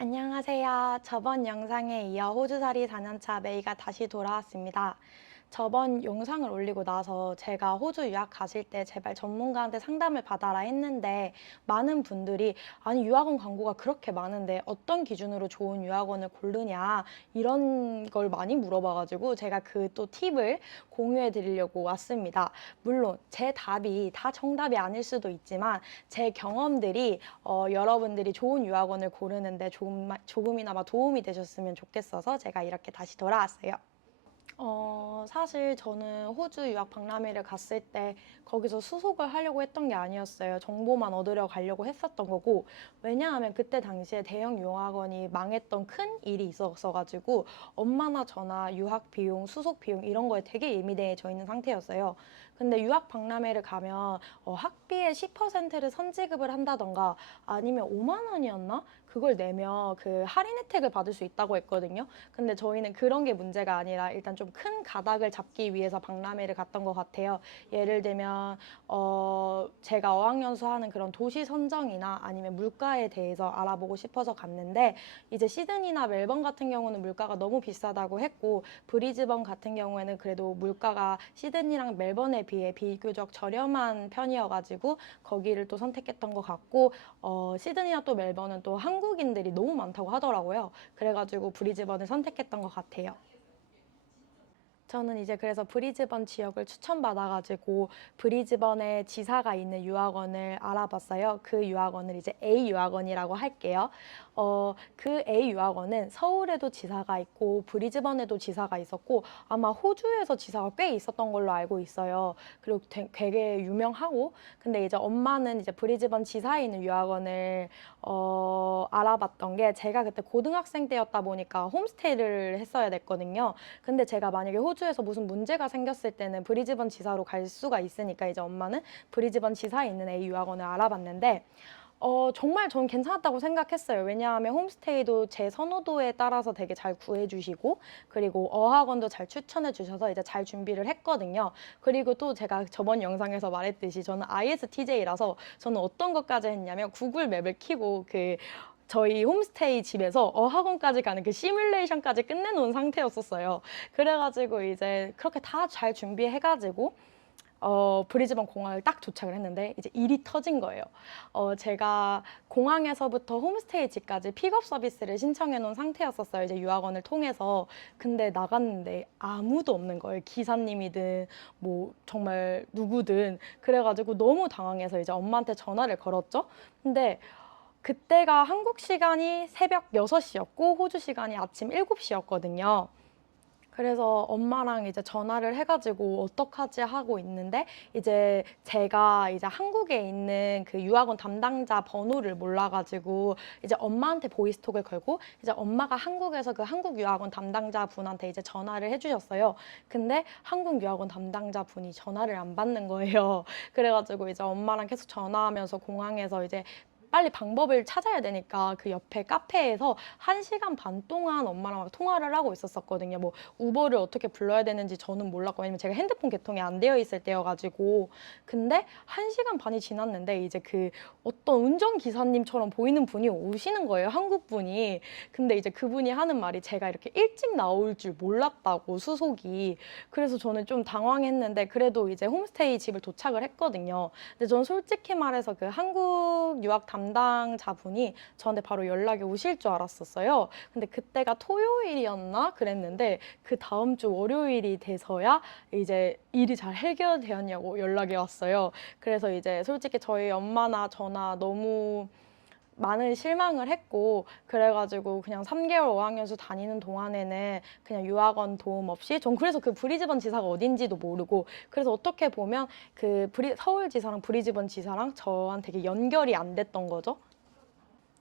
안녕하세요. 저번 영상에 이어 호주살이 4년차 메이가 다시 돌아왔습니다. 저번 영상을 올리고 나서 제가 호주 유학 가실 때 제발 전문가한테 상담을 받아라 했는데 많은 분들이 아니 유학원 광고가 그렇게 많은데 어떤 기준으로 좋은 유학원을 고르냐 이런 걸 많이 물어봐가지고 제가 그 또 팁을 공유해 드리려고 왔습니다. 물론 제 답이 다 정답이 아닐 수도 있지만 제 경험들이 여러분들이 좋은 유학원을 고르는데 조금이나마 도움이 되셨으면 좋겠어서 제가 이렇게 다시 돌아왔어요. 사실 저는 호주 유학 박람회를 갔을 때 거기서 수속을 하려고 했던 게 아니었어요. 정보만 얻으려 가려고 했었던 거고, 왜냐하면 그때 당시에 대형 유학원이 망했던 큰 일이 있었어가지고 엄마나 저나 유학 비용, 수속 비용 이런 거에 되게 예민해져 있는 상태였어요. 근데 유학 박람회를 가면 학비의 10%를 선지급을 한다던가 아니면 5만 원이었나? 그걸 내면 그 할인 혜택을 받을 수 있다고 했거든요. 근데 저희는 그런 게 문제가 아니라 일단 좀 큰 가닥을 잡기 위해서 박람회를 갔던 것 같아요. 예를 들면 제가 어학연수 하는 그런 도시 선정이나 아니면 물가에 대해서 알아보고 싶어서 갔는데 이제 시드니나 멜번 같은 경우는 물가가 너무 비싸다고 했고 브리즈번 같은 경우에는 그래도 물가가 시드니랑 멜번에 비해 비교적 저렴한 편이어가지고 거기를 또 선택했던 것 같고 시드니나 또 멜번은 또 한국인들이 너무 많다고 하더라고요. 그래가지고 브리즈번을 선택했던 것 같아요. 저는 이제 그래서 브리즈번 지역을 추천받아가지고 브리즈번에 지사가 있는 유학원을 알아봤어요. 그 유학원을 이제 A 유학원이라고 할게요. 그 A 유학원은 서울에도 지사가 있고 브리즈번에도 지사가 있었고 아마 호주에서 지사가 꽤 있었던 걸로 알고 있어요. 그리고 되게 유명하고 근데 이제 엄마는 이제 브리즈번 지사에 있는 유학원을 알아봤던 게 제가 그때 고등학생 때였다 보니까 홈스테이를 했어야 됐거든요. 근데 제가 만약에 호주에서 무슨 문제가 생겼을 때는 브리즈번 지사로 갈 수가 있으니까 이제 엄마는 브리즈번 지사에 있는 A 유학원을 알아봤는데 정말 전 괜찮았다고 생각했어요. 왜냐하면 홈스테이도 제 선호도에 따라서 되게 잘 구해주시고, 그리고 어학원도 잘 추천해주셔서 이제 잘 준비를 했거든요. 그리고 또 제가 저번 영상에서 말했듯이 저는 ISTJ라서 저는 어떤 것까지 했냐면 구글 맵을 켜고 저희 홈스테이 집에서 어학원까지 가는 그 시뮬레이션까지 끝내놓은 상태였었어요. 그래가지고 이제 그렇게 다 잘 준비해가지고 브리즈번 공항을 딱 도착을 했는데 이제 일이 터진 거예요. 제가 공항에서부터 홈스테이 집까지 픽업 서비스를 신청해 놓은 상태였었어요. 이제 유학원을 통해서. 근데 나갔는데 아무도 없는 거예요. 기사님이든 뭐 정말 누구든. 그래가지고 너무 당황해서 이제 엄마한테 전화를 걸었죠. 근데 그때가 한국 시간이 새벽 6시였고 호주 시간이 아침 7시였거든요. 그래서 엄마랑 이제 전화를 해가지고 어떡하지 하고 있는데 이제 제가 이제 한국에 있는 그 유학원 담당자 번호를 몰라가지고 이제 엄마한테 보이스톡을 걸고 이제 엄마가 한국에서 그 한국 유학원 담당자 분한테 이제 전화를 해주셨어요. 근데 한국 유학원 담당자 분이 전화를 안 받는 거예요. 그래가지고 이제 엄마랑 계속 전화하면서 공항에서 이제 빨리 방법을 찾아야 되니까 그 옆에 카페에서 1시간 반 동안 엄마랑 막 통화를 하고 있었었거든요. 뭐 우버를 어떻게 불러야 되는지 저는 몰랐고 왜냐면 제가 핸드폰 개통이 안 되어 있을 때여가지고 근데 1시간 반이 지났는데 이제 그 어떤 운전기사님처럼 보이는 분이 오시는 거예요. 한국 분이. 근데 이제 그분이 하는 말이 제가 이렇게 일찍 나올 줄 몰랐다고 수속이. 그래서 저는 좀 당황했는데 그래도 이제 홈스테이 집을 도착을 했거든요. 근데 전 솔직히 말해서 그 한국 유학 담당자분이 저한테 바로 연락이 오실 줄 알았었어요. 근데 그때가 토요일이었나 그랬는데 그 다음 주 월요일이 돼서야 이제 일이 잘 해결되었냐고 연락이 왔어요. 그래서 이제 솔직히 저희 엄마나 저나 너무 많은 실망을 했고 그래가지고 그냥 3개월 어학연수 다니는 동안에는 그냥 유학원 도움 없이 전 그래서 그 브리즈번 지사가 어딘지도 모르고 그래서 어떻게 보면 서울지사랑 브리즈번 지사랑 저한테 되게 연결이 안 됐던 거죠.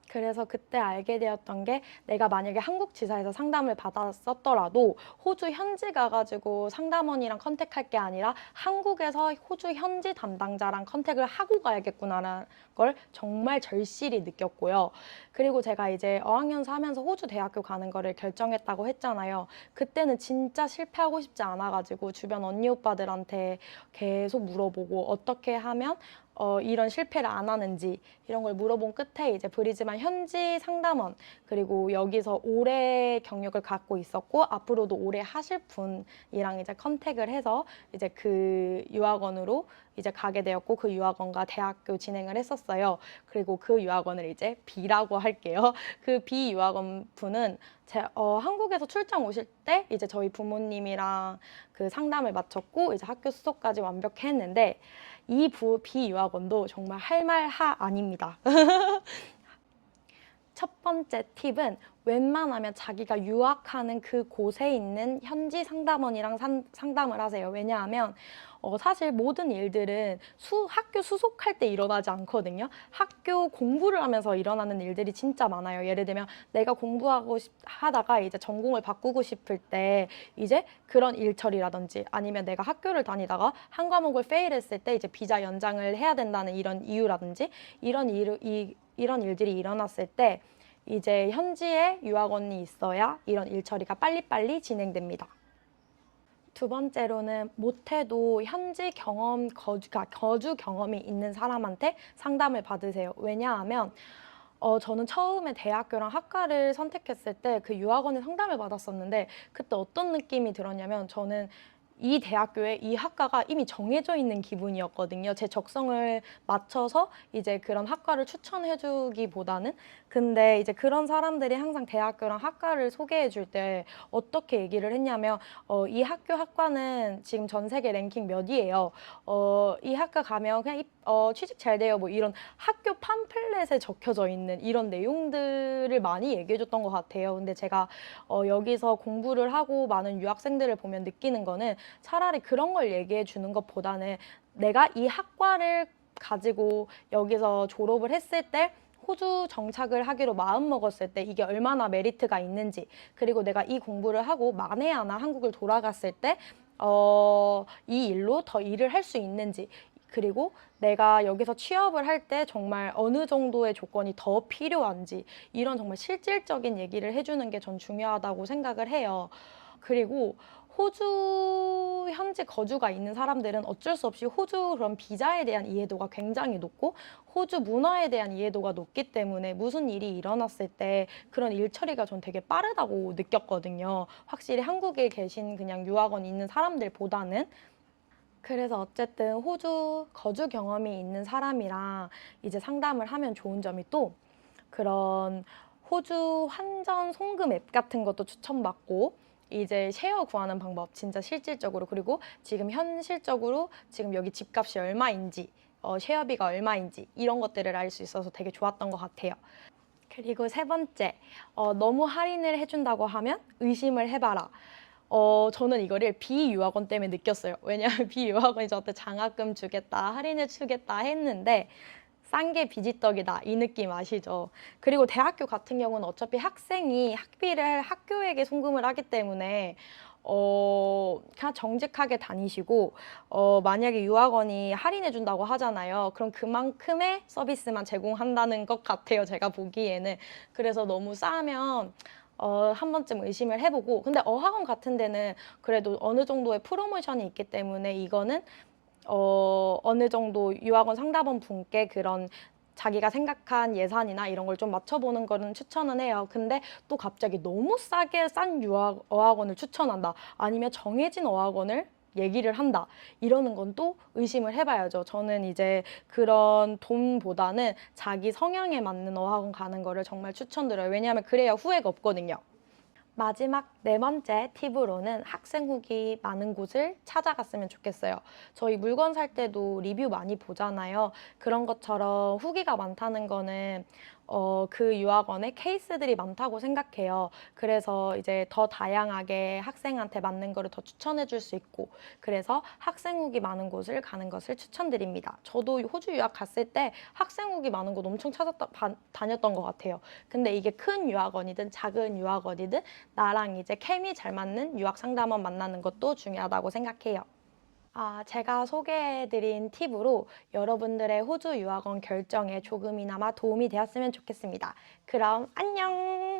그래서 그때 알게 되었던 게 내가 만약에 한국 지사에서 상담을 받았었더라도 호주 현지 가가지고 상담원이랑 컨택할 게 아니라 한국에서 호주 현지 담당자랑 컨택을 하고 가야겠구나라는 걸 정말 절실히 느꼈고요. 그리고 제가 이제 어학연수 하면서 호주 대학교 가는 거를 결정했다고 했잖아요. 그때는 진짜 실패하고 싶지 않아가지고 주변 언니 오빠들한테 계속 물어보고 어떻게 하면 이런 실패를 안 하는지 이런 걸 물어본 끝에 이제 브리즈번 현지 상담원 그리고 여기서 오래 경력을 갖고 있었고 앞으로도 오래 하실 분이랑 이제 컨택을 해서 이제 그 유학원으로 이제 가게 되었고 그 유학원과 대학교 진행을 했었어요. 그리고 그 유학원을 이제 B라고 할게요. 그 B 유학원 분은 한국에서 출장 오실 때 이제 저희 부모님이랑 그 상담을 마쳤고 이제 학교 수속까지 완벽히 했는데 이 B 유학원도 정말 할 말 하 아닙니다. 첫 번째 팁은 웬만하면 자기가 유학하는 그 곳에 있는 현지 상담원이랑 상담을 하세요. 왜냐하면 사실 모든 일들은 학교 수속할 때 일어나지 않거든요. 학교 공부를 하면서 일어나는 일들이 진짜 많아요. 예를 들면 내가 하다가 이제 전공을 바꾸고 싶을 때 이제 그런 일 처리라든지 아니면 내가 학교를 다니다가 한 과목을 페일했을 때 이제 비자 연장을 해야 된다는 이런 이유라든지 이런 일들이 일어났을 때 이제 현지에 유학원이 있어야 이런 일 처리가 빨리빨리 진행됩니다. 두 번째로는 못해도 현지 거주 경험이 있는 사람한테 상담을 받으세요. 왜냐하면 저는 처음에 대학교랑 학과를 선택했을 때 그 유학원에 상담을 받았었는데 그때 어떤 느낌이 들었냐면 저는 이 대학교에 이 학과가 이미 정해져 있는 기분이었거든요. 제 적성을 맞춰서 이제 그런 학과를 추천해주기보다는 근데 이제 그런 사람들이 항상 대학교랑 학과를 소개해 줄 때 어떻게 얘기를 했냐면 이 학과는 지금 전 세계 랭킹 몇이에요. 이 학과 가면 그냥 취직 잘 돼요. 뭐 이런 학교 팜플렛에 적혀져 있는 이런 내용들을 많이 얘기해 줬던 것 같아요. 근데 제가 여기서 공부를 하고 많은 유학생들을 보면 느끼는 거는 차라리 그런 걸 얘기해 주는 것보다는 내가 이 학과를 가지고 여기서 졸업을 했을 때 호주 정착을 하기로 마음먹었을 때 이게 얼마나 메리트가 있는지 그리고 내가 이 공부를 하고 만에 하나 한국을 돌아갔을 때 이 일로 더 일을 할 수 있는지 그리고 내가 여기서 취업을 할 때 정말 어느 정도의 조건이 더 필요한지 이런 정말 실질적인 얘기를 해주는 게 전 중요하다고 생각을 해요. 그리고 호주 현지 거주가 있는 사람들은 어쩔 수 없이 호주 그런 비자에 대한 이해도가 굉장히 높고 호주 문화에 대한 이해도가 높기 때문에 무슨 일이 일어났을 때 그런 일 처리가 전 되게 빠르다고 느꼈거든요. 확실히 한국에 계신 그냥 유학원 있는 사람들보다는 그래서 어쨌든 호주 거주 경험이 있는 사람이랑 이제 상담을 하면 좋은 점이 또 그런 호주 환전 송금 앱 같은 것도 추천받고 이제 쉐어 구하는 방법 진짜 실질적으로 그리고 지금 현실적으로 지금 여기 집값이 얼마인지 쉐어비가 얼마인지 이런 것들을 알 수 있어서 되게 좋았던 것 같아요. 그리고 세 번째, 너무 할인을 해준다고 하면 의심을 해봐라. 저는 이거를 비유학원 때문에 느꼈어요. 왜냐하면 비유학원이 저한테 장학금 주겠다, 할인을 주겠다 했는데 싼 게 비지떡이다 이 느낌 아시죠? 그리고 대학교 같은 경우는 어차피 학생이 학비를 학교에게 송금을 하기 때문에 그냥 정직하게 다니시고 만약에 유학원이 할인해 준다고 하잖아요. 그럼 그만큼의 서비스만 제공한다는 것 같아요. 제가 보기에는. 그래서 너무 싸면 한 번쯤 의심을 해보고 근데 어학원 같은 데는 그래도 어느 정도의 프로모션이 있기 때문에 이거는 어느 정도 유학원 상담원 분께 그런 자기가 생각한 예산이나 이런 걸 좀 맞춰보는 거는 추천은 해요. 근데 또 갑자기 너무 싸게 싼 어학원을 추천한다. 아니면 정해진 어학원을 얘기를 한다. 이러는 건 또 의심을 해봐야죠. 저는 이제 그런 돈보다는 자기 성향에 맞는 어학원 가는 거를 정말 추천드려요. 왜냐하면 그래야 후회가 없거든요. 마지막 네 번째 팁으로는 학생 후기 많은 곳을 찾아갔으면 좋겠어요. 저희 물건 살 때도 리뷰 많이 보잖아요. 그런 것처럼 후기가 많다는 거는 그 유학원에 케이스들이 많다고 생각해요. 그래서 이제 더 다양하게 학생한테 맞는 거를 더 추천해 줄 수 있고 그래서 학생 후기 많은 곳을 가는 것을 추천드립니다. 저도 호주 유학 갔을 때 학생 후기 많은 곳 엄청 다녔던 것 같아요. 근데 이게 큰 유학원이든 작은 유학원이든 나랑 이제 케미 잘 맞는 유학 상담원 만나는 것도 중요하다고 생각해요. 제가 소개해드린 팁으로 여러분들의 호주 유학원 결정에 조금이나마 도움이 되었으면 좋겠습니다. 그럼 안녕!